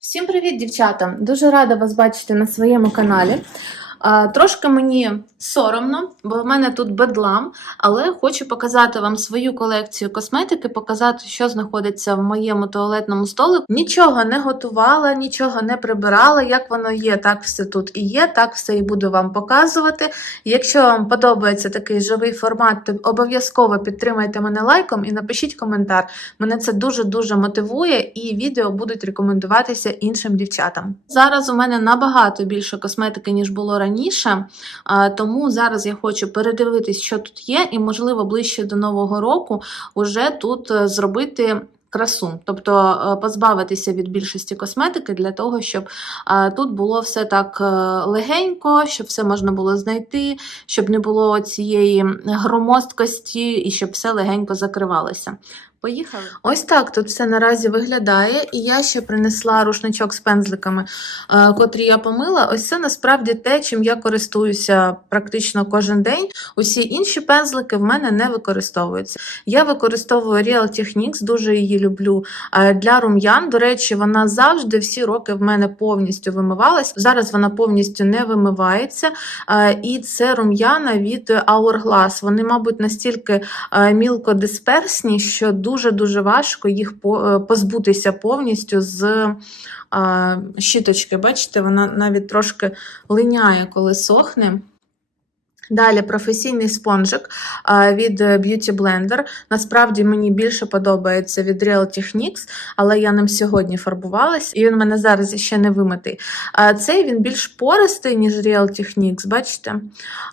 Всім привіт, дівчата! Дуже рада вас бачити на своєму каналі. Трошки мені соромно, бо в мене тут бедлам, але хочу показати вам свою колекцію косметики, показати, що знаходиться в моєму туалетному столику. Нічого не готувала, нічого не прибирала. Як воно є, так все тут і є, так все і буду вам показувати. Якщо вам подобається такий живий формат, то обов'язково підтримайте мене лайком і напишіть коментар. Мене це дуже-дуже мотивує, і відео будуть рекомендуватися іншим дівчатам. Зараз у мене набагато більше косметики, ніж було раніше, а, тому зараз я хочу передивитись, що тут є, і, можливо, ближче до Нового року уже тут е, зробити. Красу, тобто е, позбавитися від більшості косметики для того, щоб е, тут було все так легенько, щоб все можна було знайти, щоб не було цієї громоздкості і щоб все легенько закривалося. Поїхали. Ось так тут все наразі виглядає, і я ще принесла рушничок з пензликами, е, котрі я помила. Ось це насправді те, чим я користуюся практично кожен день. Усі інші пензлики в мене не використовуються. Я використовую Real Techniques, дуже її люблю е, для рум'ян. До речі, вона завжди всі роки в мене повністю вимивалась. Зараз вона повністю не вимивається. Е, І це рум'яна від Hourglass. Вони, мабуть, настільки е, мілкодисперсні, що дуже-дуже важко їх е, позбутися повністю з е, щіточки. Бачите, вона навіть трошки линяє, коли сохне. Далі професійний спонжик е, від Beauty Blender. Насправді мені більше подобається від Real Techniques, але я ним сьогодні фарбувалась, і він у мене зараз ще не вимитий. Е, Цей він більш пористий, ніж Real Techniques, бачите?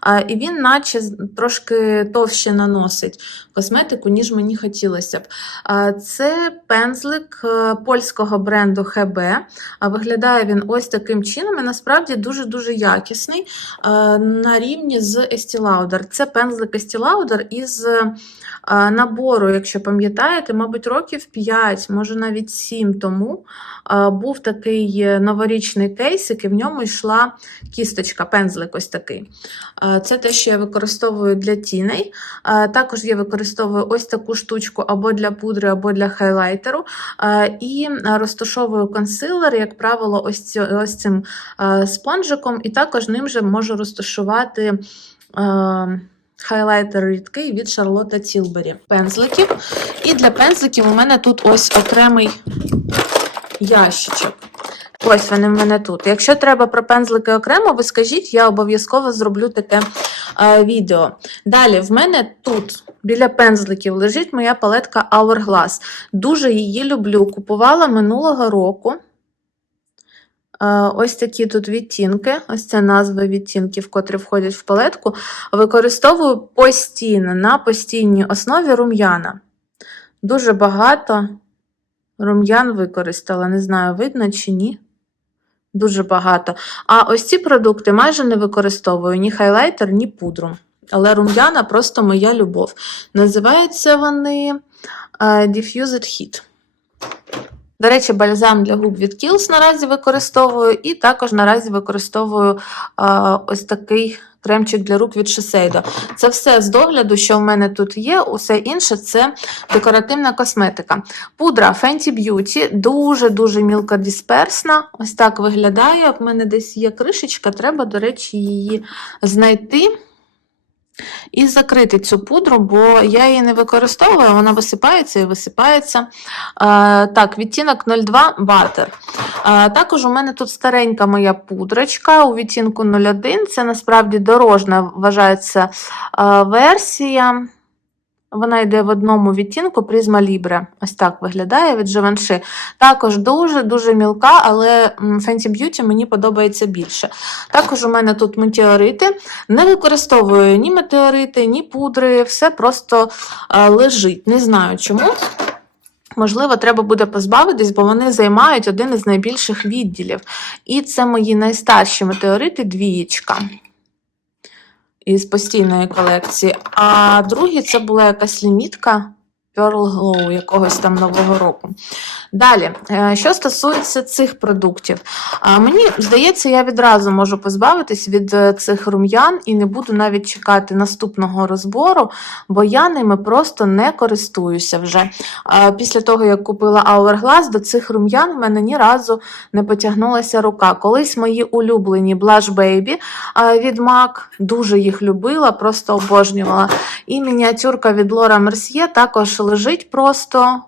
Е, І він наче трошки товще наносить косметику, ніж мені хотілося б. Е, Це пензлик е, польського бренду HB. Виглядає він ось таким чином і насправді дуже-дуже якісний е, на рівні з Estee Lauder. Це пензлик Estee Lauder із е, набору, якщо пам'ятаєте, мабуть, років 5, може навіть 7 тому е, був такий е, новорічний кейсик, і в ньому йшла кісточка, пензлик ось такий. Це те, що я використовую для тіней. Також я використовую ось таку штучку або для пудри, або для хайлайтеру. І розташовую консилер, як правило, ось, цим спонжиком, і також ним же можу розташувати. Е, Хайлайтер рідкий від Шарлотта Тілбері. Пензликів. І для пензликів у мене тут ось окремий ящичок. Ось вони в мене тут. Якщо треба про пензлики окремо, ви скажіть, я обов'язково зроблю таке е, відео. Далі, в мене тут біля пензликів лежить моя палетка Hourglass. Дуже її люблю. Купувала минулого року. Е, Ось такі тут відтінки, ось це назви відтінків, котрі входять в палетку. Використовую постійно на постійній основі рум'яна. Дуже багато рум'ян використала, не знаю, видно чи ні. Дуже багато. А ось ці продукти майже не використовую ні хайлайтер, ні пудру. Але рум'яна просто моя любов. Називаються вони е, Diffused Heat. До речі, бальзам для губ від Kiehl's наразі використовую, і також наразі використовую е, ось такий кремчик для рук від Shiseido. Це все з догляду, що в мене тут є, усе інше це декоративна косметика. Пудра Fenty Beauty дуже-дуже мілкодисперсна. Ось так виглядає. В мене десь є кришечка, треба, до речі, її знайти. І закрити цю пудру, бо я її не використовую, вона висипається і висипається. Е, так, відтінок 02 Butter. Е, також у мене тут старенька моя пудрочка у відтінку 01. Це насправді дорожна вважається е, версія. Вона йде в одному відтінку Prisma Libre. Ось так виглядає від Givenchy. Також дуже-дуже мілка, але Fenty Beauty мені подобається більше. Також у мене тут метеорити. Не використовую ні метеорити, ні пудри, все просто е, лежить. Не знаю чому. Можливо, треба буде позбавитись, бо вони займають один із найбільших відділів. І це мої найстарші метеорити двієчка із постійної колекції. А другі це була якась лімітка Pearl Glow якогось там нового року. Далі, е, що стосується цих продуктів, мені здається, я відразу можу позбавитись від е, цих рум'ян і не буду навіть чекати наступного розбору, бо я ними просто не користуюся вже. Після того, як купила Hourglass, до цих рум'ян в мене ні разу не потягнулася рука. Колись мої улюблені Blush Baby від MAC, дуже їх любила, просто обожнювала. І мініатюрка від Laura Mercier також лежить просто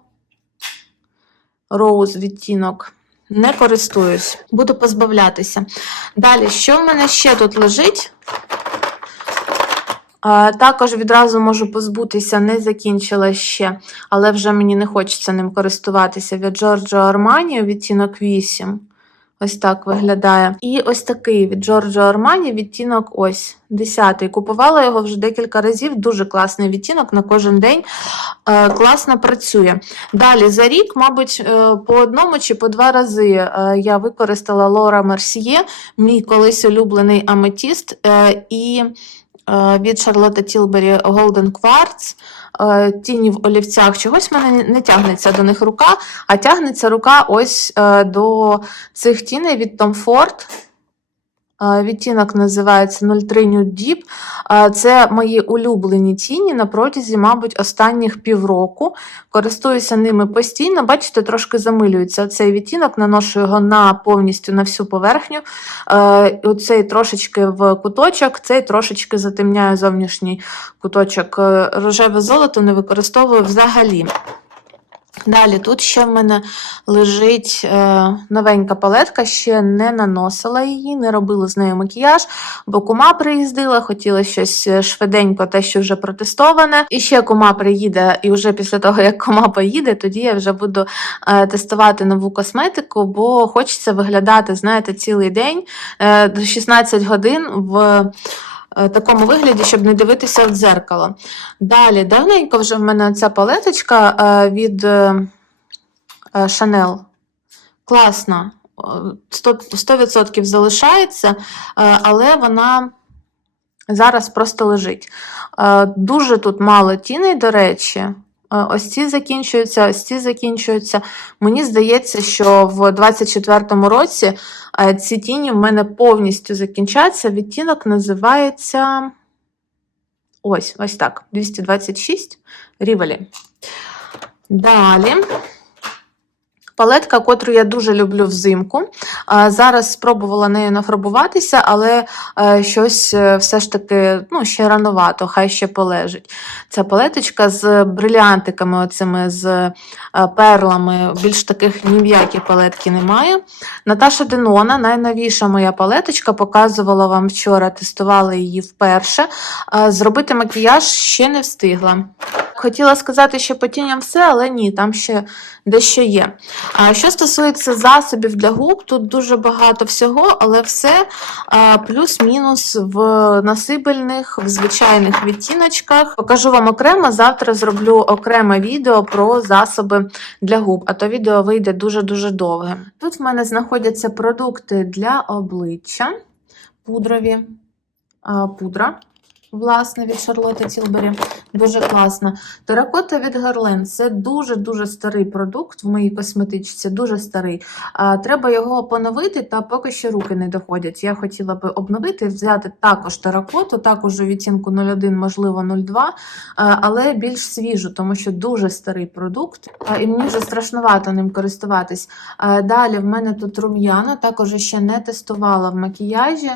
роуз відтінок. Не користуюсь, буду позбавлятися. Далі, що в мене ще тут лежить? Також відразу можу позбутися, не закінчила ще, але вже мені не хочеться ним користуватися від Giorgio Armani відтінок 8. Ось так виглядає. І ось такий від Джорджо Армані відтінок ось 10. Купувала його вже декілька разів. Дуже класний відтінок на кожен день. Е, класно працює. Далі за рік, мабуть, е, по одному чи по два рази е, я використала Лора Mercier, мій колись улюблений аметіст, е, і від Шарлотта Тілбері Golden Quartz. е, Тіні в олівцях чогось мене не тягнеться до них рука, а тягнеться рука ось е, до цих тіней від Tom Ford. Відтінок називається 03 Nude Deep. Це мої улюблені тіні на протязі, мабуть, останніх півроку. Користуюся ними постійно. Бачите, трошки замилюється цей відтінок, наношу його на повністю на всю поверхню. Оцей трошечки в куточок, цей трошечки затемняє зовнішній куточок. Е, Рожеве золото не використовую взагалі. Далі, тут ще в мене лежить е, новенька палетка, ще не наносила її, не робила з нею макіяж, бо кума приїздила, хотіла щось е, швиденько, те, що вже протестоване. І ще кума приїде, і вже після того, як кума поїде, тоді я вже буду е, тестувати нову косметику, бо хочеться виглядати, знаєте, цілий день, е, 16 годин в. Е, Такому вигляді, щоб не дивитися в дзеркало. Далі, давненько вже в мене ця палеточка е, від е, Chanel. Класна. Е, 100%, 100% залишається, але вона зараз просто лежить. Дуже тут мало тіней, до речі. Ось ці закінчуються, ось ці закінчуються. Мені здається, що в 24-му році е, ці тіні в мене повністю закінчаться. Відтінок називається. Ось, ось так. 226 Рівелі. Далі. Палетка, котру я дуже люблю взимку. Зараз спробувала нею нафарбуватися, але е, щось е, все ж таки ну, ще рановато, хай ще полежить. Ця палеточка з брилянтиками, оцими, з е, перлами, більш таких ні в які палетки немає. Наташа Денона, найновіша моя палеточка, показувала вам вчора, тестувала її вперше. Зробити макіяж ще не встигла. Хотіла сказати, що по тіням все, але ні, там ще дещо є. А що стосується засобів для губ, тут дуже багато всього, але все плюс-мінус в насибельних, в звичайних відтіночках. Покажу вам окремо. Завтра зроблю окреме відео про засоби для губ, а то відео вийде дуже-дуже довге. Тут в мене знаходяться продукти для обличчя, пудрові пудра. Власне, від Charlotte Tilbury. Дуже класна. Теракота від Guerlain – це дуже-дуже старий продукт в моїй косметичці, дуже старий. А, треба його поновити, та поки що руки не доходять. Я хотіла би обновити, взяти також теракоту, також у відтінку 01, можливо, 02, але більш свіжу, тому що дуже старий продукт, і мені вже страшнувато ним користуватись. Далі в мене тут рум'яна, також ще не тестувала в макіяжі.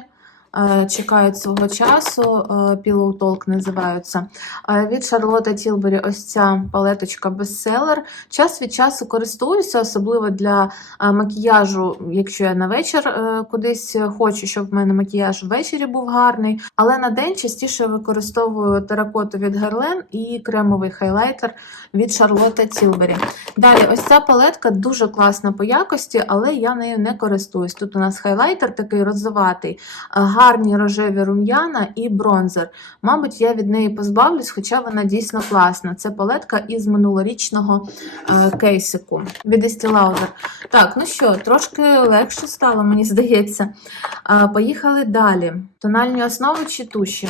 Е, чекають свого часу. е, Pillow Talk називаються. Е, Від Charlotte Tilbury ось ця палеточка бестселер. Час від часу користуюся, особливо для е, макіяжу, якщо я на вечір е, кудись хочу, щоб в мене макіяж ввечері був гарний. Але на день частіше використовую теракоту від Guerlain і кремовий хайлайтер від Charlotte Tilbury. Далі, ось ця палетка дуже класна по якості, але я нею не користуюсь. Тут у нас хайлайтер такий розоватий, е, гарні рожеві рум'яна і бронзер. Мабуть, я від неї позбавлюсь, хоча вона дійсно класна. Це палетка із минулорічного е, кейсику від Estee. Так, ну що, трошки легше стало, мені здається. Е, поїхали далі. Тональні основи чи туші?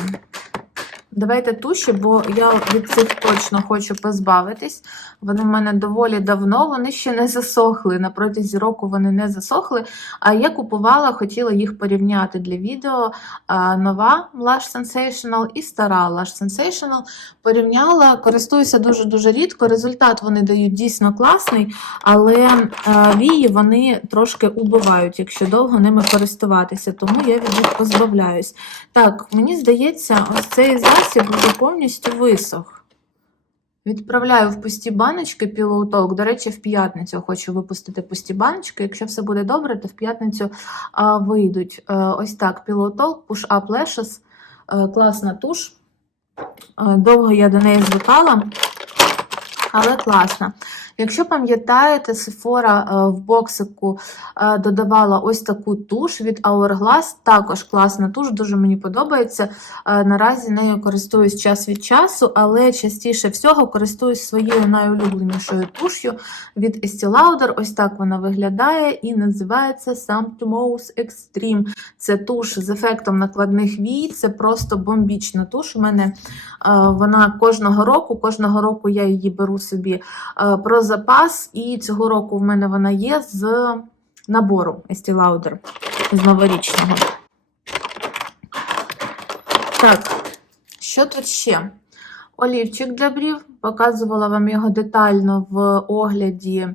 Давайте туші, бо я від цих точно хочу позбавитись. Вони в мене доволі давно, вони ще не засохли. На протязі року вони не засохли. А я купувала, хотіла їх порівняти для відео. Нова Lush Sensational і стара Lush Sensational. Порівняла, користуюся дуже-дуже рідко. Результат вони дають дійсно класний, але а, вії вони трошки убивають, якщо довго ними користуватися, тому я від них позбавляюсь. Так, мені здається, ось цей засіб вже повністю висох. Відправляю в пусті баночки пілоуток. До речі, в п'ятницю хочу випустити пусті баночки. Якщо все буде добре, то в п'ятницю вийдуть. Е, ось так: пілоуток, Talk, Push Up Lashes. Е, класна туш. Е, довго я до неї звикала, але класна. Якщо пам'ятаєте, Sephora е, в боксику е, додавала ось таку туш від Hourglass, також класна туш, дуже мені подобається. Е, Наразі нею користуюсь час від часу, але частіше всього користуюсь своєю найулюбленішою туш'ю від Estee Lauder. Ось так вона виглядає і називається Sumptuous Extreme. Це туш з ефектом накладних вій, це просто бомбічна туш. У мене вона кожного року, кожного року я її беру собі е, про запас, і цього року в мене вона є з набору Estee Lauder, з новорічного. Так, що тут ще? Олівчик для брів. Показувала вам його детально в огляді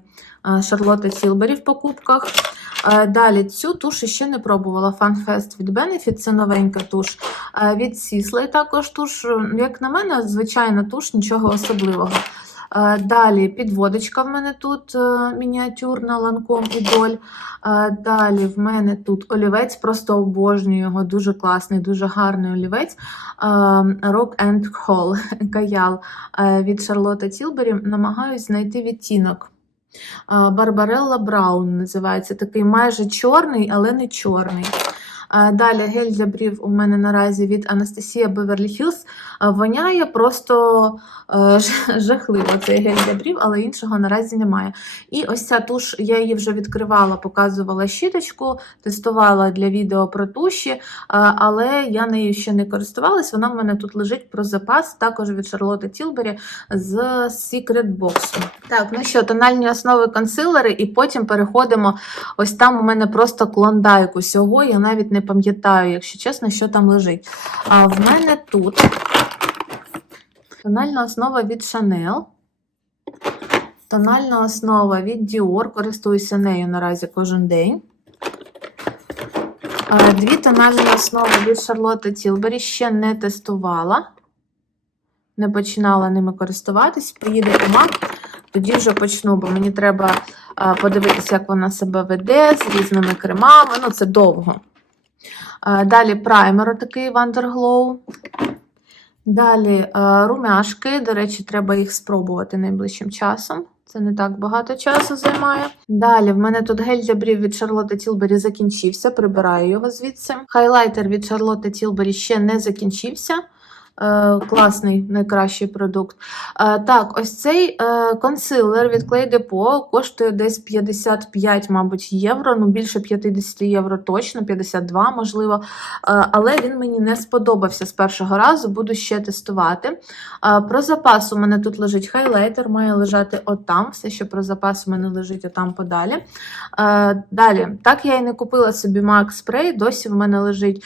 е, Шарлотти Тілбері в покупках. Е, Далі цю туш ще не пробувала. FunFest від Benefit, це новенька туш. Від Sisley також туш. Як на мене, звичайна туш, нічого особливого. Е, Далі підводочка в мене тут е, мініатюрна ланком Idol. Е, Далі в мене тут олівець, просто обожнюю його, дуже класний, дуже гарний олівець. Rock and Hall Каял від Шарлотти Тілбері. Намагаюсь знайти відтінок. Барбарелла Браун називається такий майже чорний, але не чорний. Далі гель для брів у мене наразі від Анастасія Беверлі Хілз. Воняє просто е, жахливо цей гель для брів, але іншого наразі немає. І ось ця туш, я її вже відкривала, показувала щіточку, тестувала для відео про туші, е, але я нею ще не користувалась. Вона в мене тут лежить про запас, також від Шарлотти Тілбері з Secret Box. Так, ну що, тональні основи консилери, і потім переходимо. Ось там у мене просто клондайк усього. Я навіть не пам'ятаю, якщо чесно, що там лежить. А в мене тут тональна основа від Chanel. Тональна основа від Dior. Користуюся нею наразі кожен день. Дві тональні основи від Шарлотти Тілбері ще не тестувала. Не починала ними користуватись. Приїде помак, тоді вже почну, бо мені треба подивитися, як вона себе веде з різними кремами. Ну, це довго. А, Далі праймер такий Wonderglow. Далі е, румяшки. До речі, треба їх спробувати найближчим часом. Це не так багато часу займає. Далі в мене тут гель для брів від Charlotte Tilbury закінчився, прибираю його звідси. Хайлайтер від Charlotte Tilbury ще не закінчився. Е, класний, найкращий продукт. Е, так, ось цей е, консилер від Clay Depot коштує десь 55, мабуть, євро. Ну, більше 50 євро точно, 52, можливо. Але він мені не сподобався з першого разу, буду ще тестувати. Про запас у мене тут лежить хайлайтер, має лежати отам. Все, що про запас у мене лежить отам подалі. Далі, так я і не купила собі MAC спрей, досі в мене лежить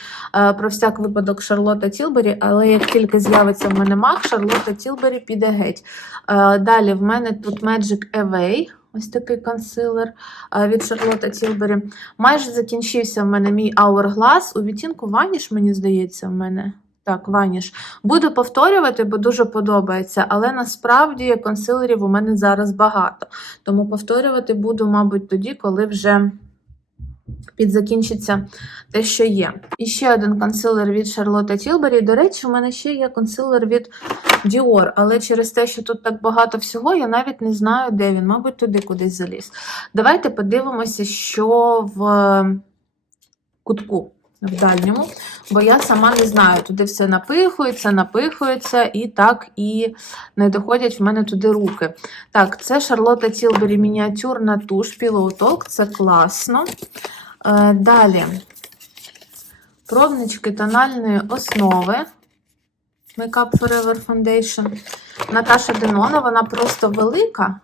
про всяк випадок Шарлотта Тілбері, але як тільки з'явиться в мене MAC, Шарлотта Тілбері піде геть. Е, Далі в мене тут Magic Away. Ось такий консилер е, від Шарлотта Тілбері. Майже закінчився в мене мій Hourglass. У відтінку ваніш, мені здається, в мене. Так, ваніш. Буду повторювати, бо дуже подобається, але насправді консилерів у мене зараз багато. Тому повторювати буду, мабуть, тоді, коли вже підзакінчиться те, що є. І ще один консилер від Шарлотта Тілбері. До речі, у мене ще є консилер від Dior, але через те, що тут так багато всього, я навіть не знаю, де він. Мабуть, туди кудись заліз. Давайте подивимося, що в кутку. В дальньому, бо я сама не знаю, туди все напихується, напихується, і так і не доходять в мене туди руки. Так, це Шарлотта Тілбері мініатюрна туш Pillow Talk, це класно. Е, Далі пробнички тональної основи. Makeup Forever Foundation. Наташа Денона, вона просто велика.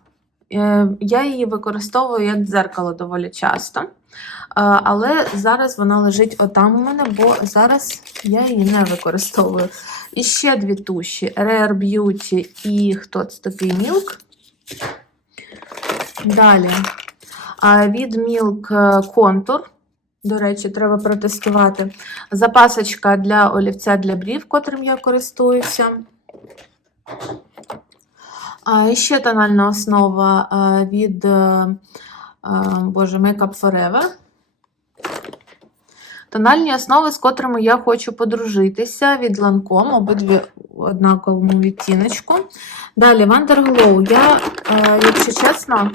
Е, Я її використовую як дзеркало доволі часто. Е, Але зараз вона лежить отам у мене, бо зараз я її не використовую. І ще дві туші: Rare Beauty і хто це такий Milk. Далі. Від Milk е, Contour. До речі, треба протестувати. Запасочка для олівця для брів, котрим я користуюся. І ще тональна основа від е, Боже, Makeup Forever. Тональні основи, з котрими я хочу подружитися від Lancome, обидві в однаковому відтіночку. Далі Wonderglow. Я, е, якщо чесно,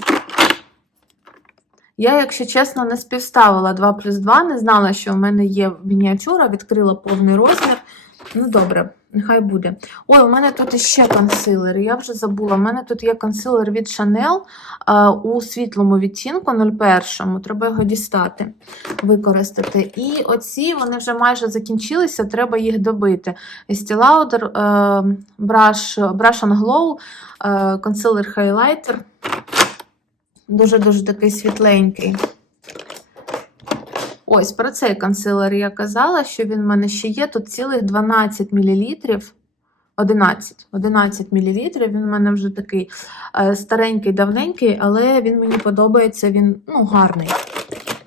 я, якщо чесно, не співставила 2 плюс 2, не знала, що в мене є мініатюра, відкрила повний розмір. Ну, добре, нехай буде. Ой, у мене тут іще консилер, я вже забула. У мене тут є консилер від Chanel у світлому відтінку 01. Треба його дістати, використати. І оці вони вже майже закінчилися, треба їх добити. Estee Lauder, Brush, Brush and Glow, е, консилер Highlighter. Дуже-дуже такий світленький. Ось про цей консилер я казала, що він в мене ще є. Тут цілих 12 мл. 11 11 мл. Він в мене вже такий е, старенький, давненький, але він мені подобається, він ну, гарний,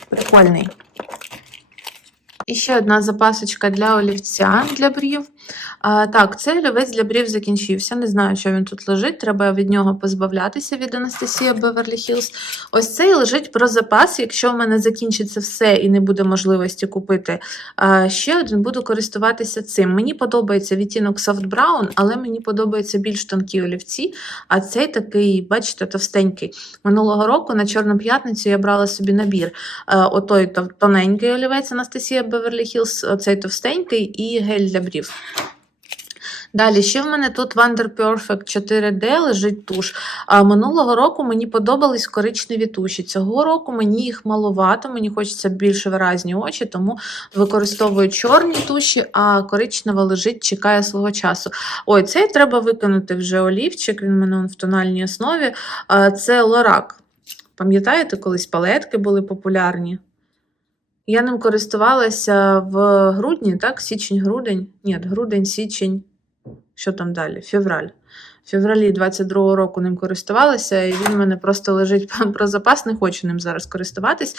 прикольний. І ще одна запасочка для олівця для брів. А, так, цей олівець для брів закінчився. Не знаю, що він тут лежить. Треба від нього позбавлятися від Анастасія Беверлі Хілз. Ось цей лежить про запас. Якщо в мене закінчиться все і не буде можливості купити а, ще один, буду користуватися цим. Мені подобається відтінок Soft Brown, але мені подобаються більш тонкі олівці. А цей такий, бачите, товстенький. Минулого року на Чорну п'ятницю я брала собі набір. Е, Отой тоненький олівець Анастасія Беверлі Хілз, оцей товстенький і гель для брів. Далі, ще в мене тут Wonder Perfect 4D лежить туш. А минулого року мені подобались коричневі туші. Цього року мені їх маловато, мені хочеться більш виразні очі, тому використовую чорні туші, а коричнева лежить, чекає свого часу. Ой, цей треба викинути вже олівчик, він в мене в тональній основі. Це Лорак. Пам'ятаєте, колись палетки були популярні? Я ним користувалася в грудні, так? Січень-грудень. Ні, грудень, січень. Що там далі? Февраль. В февралі 22-го року ним користувалася, і він в мене просто лежить про запас, не хочу ним зараз користуватись.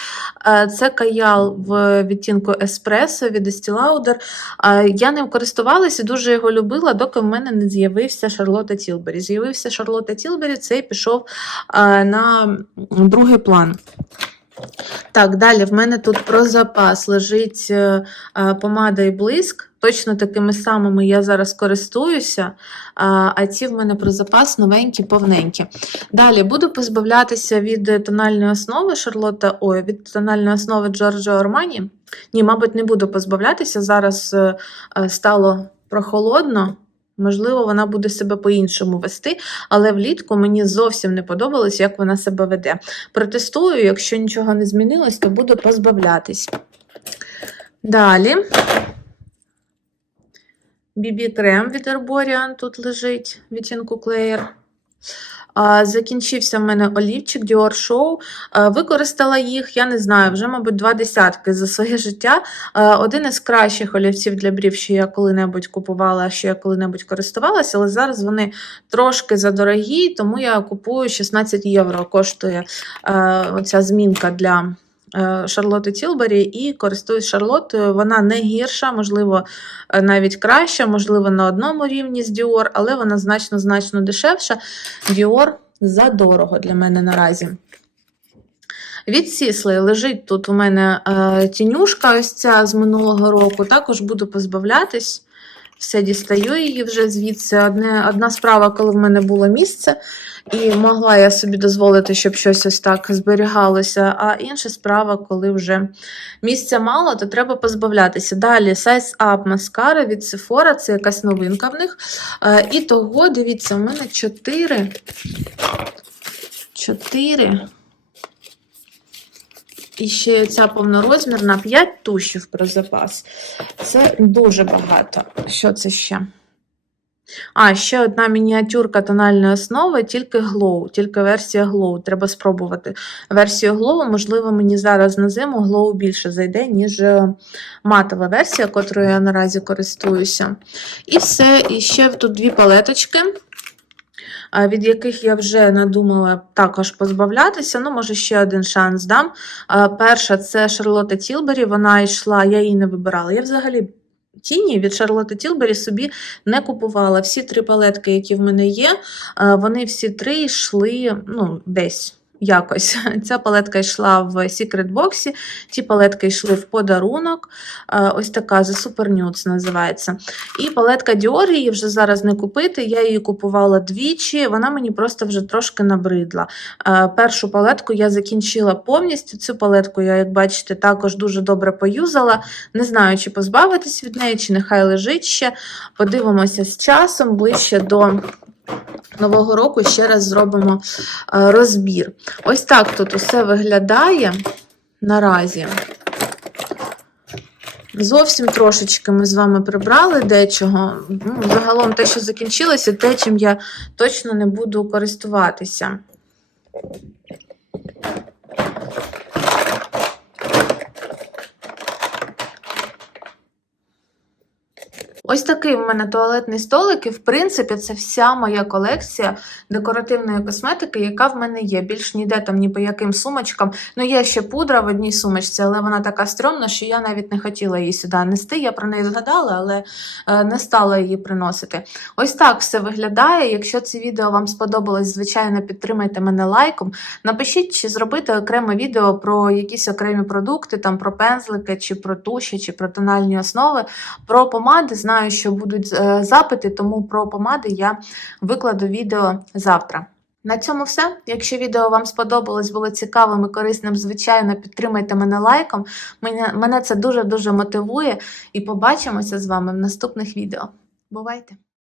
Це каял в відтінку Еспресо від Estee Я ним користувалася дуже його любила, доки в мене не з'явився Шарлотта Тілбері. З'явився Шарлотта Тілбері, цей пішов на другий план. Так, далі в мене тут про запас лежить е, е, помада і блиск. Точно такими самими я зараз користуюся, а, а ці в мене про запас новенькі, повненькі. Далі буду позбавлятися від тональної основи Шарлотта, ой, від тональної основи Giorgio Armani. Ні, мабуть, не буду позбавлятися. Зараз е, е, стало прохолодно. Можливо, вона буде себе по-іншому вести, але влітку мені зовсім не подобалось, як вона себе веде. Протестую, якщо нічого не змінилось, то буду позбавлятись. Далі. бібі крем від Herborian тут лежить, відтінку Claire. Закінчився в мене олівчик Dior Show. Використала їх, я не знаю, вже, мабуть, два десятки за своє життя. Один із кращих олівців для брів, що я коли-небудь купувала, що я коли-небудь користувалася, але зараз вони трошки задорогі, тому я купую 16 євро. Коштує е, оця змінка для. Е, Шарлотти Тілбері і користуюсь Шарлоттою. Вона не гірша, можливо, е, навіть краща, можливо, на одному рівні з Dior, але вона значно-значно дешевша. Dior задорого для мене наразі. Від Сісли лежить тут у мене е, тінюшка, ось ця з минулого року. Також буду позбавлятись. Все дістаю її вже звідси. Одне, одна справа, коли в мене було місце, і могла я собі дозволити, щоб щось ось так зберігалося. А інша справа, коли вже місця мало, то треба позбавлятися. Далі Size Up маскара від Sephora, це якась новинка в них. Е, і того, дивіться, у мене 4. 4. І ще ця повнорозмірна 5 тушів про запас. Це дуже багато. Що це ще? А, ще одна мініатюрка тональної основи, тільки Glow, тільки версія Glow. Треба спробувати. Версію Glow, можливо, мені зараз на зиму Glow більше зайде, ніж е, матова версія, котрою я наразі користуюся. І все, і ще тут дві палеточки. Від яких я вже надумала також позбавлятися. Ну, може, ще один шанс дам. Перша це Шарлотта Тілбері. Вона йшла, я її не вибирала. Я взагалі тіні від Шарлотти Тілбері собі не купувала. Всі три палетки, які в мене є, вони всі три йшли ну, десь. Якось ця палетка йшла в Box, ті палетки йшли в подарунок. Е, Ось така The Super Nudes називається. І палетка Dior її вже зараз не купити. Я її купувала двічі, вона мені просто вже трошки набридла. Е, Першу палетку я закінчила повністю. Цю палетку я, як бачите, також дуже добре поюзала. Не знаю, чи позбавитись від неї, чи нехай лежить ще. Подивимося з часом ближче до. Нового року ще раз зробимо е, розбір. Ось так тут усе виглядає наразі. Зовсім трошечки ми з вами прибрали дечого. Ну, загалом те, що закінчилося, те, чим я точно не буду користуватися. Ось такий в мене туалетний столик, і в принципі це вся моя колекція декоративної косметики, яка в мене є. Більш ніде там ні по яким сумочкам. Ну, є ще пудра в одній сумочці, але вона така стрьомна, що я навіть не хотіла її сюди нести. Я про неї згадала, але е, не стала її приносити. Ось так все виглядає. Якщо це відео вам сподобалось, звичайно, підтримайте мене лайком. Напишіть, чи зробити окреме відео про якісь окремі продукти, там про пензлики, чи про туші, чи про тональні основи, про помади. Знаю, що будуть е, запити, тому про помади я викладу відео завтра. На цьому все. Якщо відео вам сподобалось, було цікавим і корисним, звичайно, підтримайте мене лайком. Мене це дуже-дуже мотивує. І побачимося з вами в наступних відео. Бувайте!